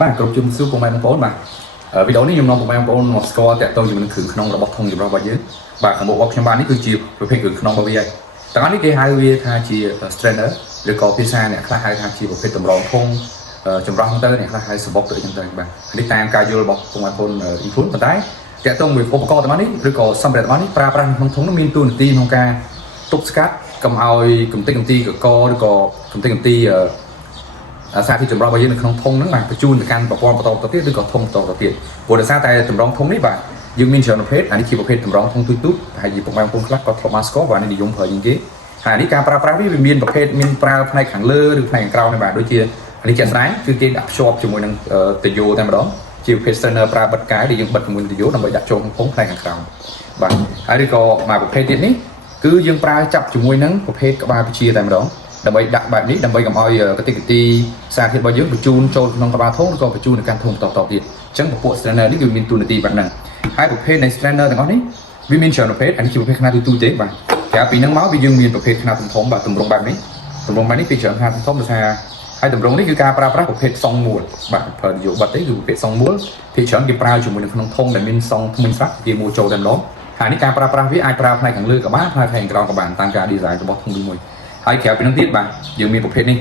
បាទគ្រប់ជំរាបសួរពុកម៉ែបងប្អូនបាទវីដេអូនេះខ្ញុំនាំពុកម៉ែបងប្អូនមកស្គាល់តាក់ទងជាមួយនឹងគ្រឿងក្នុងរបស់ធុងចម្រោះរបស់យើងបាទខាងមុខរបស់ខ្ញុំបាទនេះគឺជាប្រភេទគ្រឿងក្នុងរបស់វាហើយទាំងអស់នេះគេហៅវាថាជា strainer ឬក៏ភាសាអ្នកខ្លះហៅថាជាប្រភេទតម្រងធុងចម្រោះទៅអ្នកខ្លះហៅសបុកទៅអញ្ចឹងទៅបាទនេះតាមការយល់របស់ពុកម៉ែបងប្អូនអ៊ីខ្លួនប៉ុន្តែតាក់ទងមួយឧបករណ៍ទាំងអស់នេះឬក៏សម្ភារៈទាំងអស់នេះប្រើប្រាស់ក្នុងធុងនោះមានតួនាទីក្នុងការទប់ស្កាត់កុំឲ្យកម្ទេចកំទីកកឬក៏កម្ទេចកំទីសារធាតុចម្រោះរបស់យើងនៅក្នុងធុងហ្នឹងបាទបញ្ជូនទៅកាន់ប្រព័ន្ធបន្តទៅទៀតឬក៏ធុងបន្តទៅទៀតព្រោះដោយសារតែតម្រងធុងនេះបាទយើងមានច្រើនប្រភេទអានេះជាប្រភេទតម្រងធុងទូចហើយនិយាយពុកម៉ែបងប្អូនខ្លះក៏ធ្លាប់បានស្គាល់បាទនេះនិយមប្រើជាងគេហើយនេះការប្រើប្រាស់វាមានប្រភេទមានប្រើផ្នែកខាងលើឬផ្នែកខាងក្រោមនេះបាទដូចជាអានេះជាក់ស្ដែងគឺគេដាក់ភ្ជាប់ជាមួយនឹងតយោតែម្ដងជាប្រភេទ strainer ប្រើបិទកាយដែលយើងបិទជាមួយនឹងតយោដើម្បីដាក់ចូលក្នុងធុងផ្នែកខាងក្រោមបាទហើយឬក៏មកប្រភេទទៀតនេះគឺយើងប្រើចាប់ជាមួយនឹងប្រភេទក្បាលពជាតែម្ដងដើម្បីដាក់បែបនេះដើម្បីកុំឲ្យកតិកទីសារធាតុរបស់យើងបញ្ជូនចូលក្នុងក្បាលធុងឬក៏បញ្ជូនទៅកាន់ធុងបន្តទៀតអញ្ចឹងពពួក strainer នេះគឺមានតួនាទីបែបហ្នឹងហើយប្រភេទនៃ strainer ទាំងអស់នេះវាមានច្រើនប្រភេទអានេះជាប្រភេទខ្នាតទូទេបាទក្រៅពីហ្នឹងមកវាយើងមានប្រភេទខ្នាតធំៗបាទទម្រង់បែបនេះទម្រង់បែបនេះពីច្រើនខ្នាតធំៗដោយសារហើយទម្រង់នេះគឺការប្រើប្រាស់ប្រភេទសងមូលបាទប្រើយោប័តទេគឺប្រភេទសងមូលពីច្រើនគេប្រើជាមួយនៅក្នុងធុងដែលមានសងធ្មេញស្រាក់គេមួយចូលតែម្ដងហើយនេះការប្រើប្រាស់វាអាចប្រើផ្នែកខាងលើក៏បានផ្នែកខាងក្រោមក៏បានតាមការ design របស់ធុងមួយហើយក្រៅពីនោះទៀតបាទយើងមានប្រភេទនេះ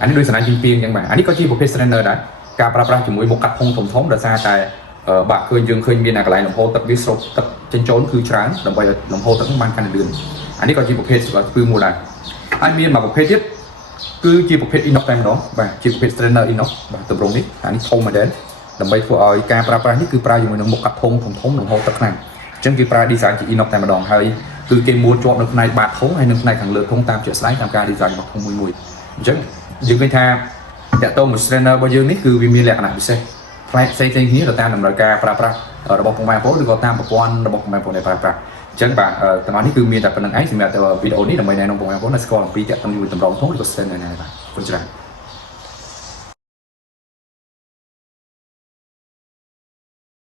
អានេះដូចសញ្ញាជាងពីអញ្ចឹងបាទអានេះក៏ជាប្រភេទ strainer ដែរការប្រើប្រាស់ជាមួយមុខកាត់ធុងធំៗដោយសារតែបាទឃើញយើងឃើញមានកន្លែងលំហូរទឹកវាស្រូបទឹកចេញចូលគឺច្រើនដើម្បីឲ្យលំហូរទឹកហ្នឹងបានកាន់តែលឿនអានេះក៏ជាប្រភេទស្ពឺមួយដែរហើយមានមួយប្រភេទទៀតគឺជាប្រភេទ inox តែម្ដងបាទជាប្រភេទ strainer inox បាទទម្រង់នេះអានេះធំមែនទេដើម្បីធ្វើឲ្យការប្រើប្រាស់នេះគឺប្រើជាមួយនឹងមុខកាត់ធុងធំលំហូរទឹកខ្លាំងអញ្ចឹងគេប្រើ design ជា inox តែម្ដងហើយគឺគេមួលជាប់នៅផ្នែកបាតធុងហើយនៅផ្នែកខាងលើធុងតាមជាក់ស្ដែងតាមការ design របស់ធុងមួយអញ្ចឹងយើងឃើញថាតាក់ទងមួយ strainer របស់យើងនេះគឺវាមានលក្ខណៈពិសេសផ្លែផ្សេងៗគ្នាទៅតាមតម្រូវការប្រើប្រាស់របស់ពុកម៉ែបងប្អូនឬក៏តាមប្រព័ន្ធរបស់ពុកម៉ែបងប្អូនដែលប្រើប្រាស់អញ្ចឹងបាទទាំងអស់នេះគឺមានតែប៉ុណ្្នឹងឯងសម្រាប់វីដេអូនេះដើម្បីណែនាំពុកម៉ែបងប្អូនឲ្យស្គាល់អំពីតាក់ទងជាមួយតម្រងធុងឬក៏ strainer ណាបាទអរគុណច្រើន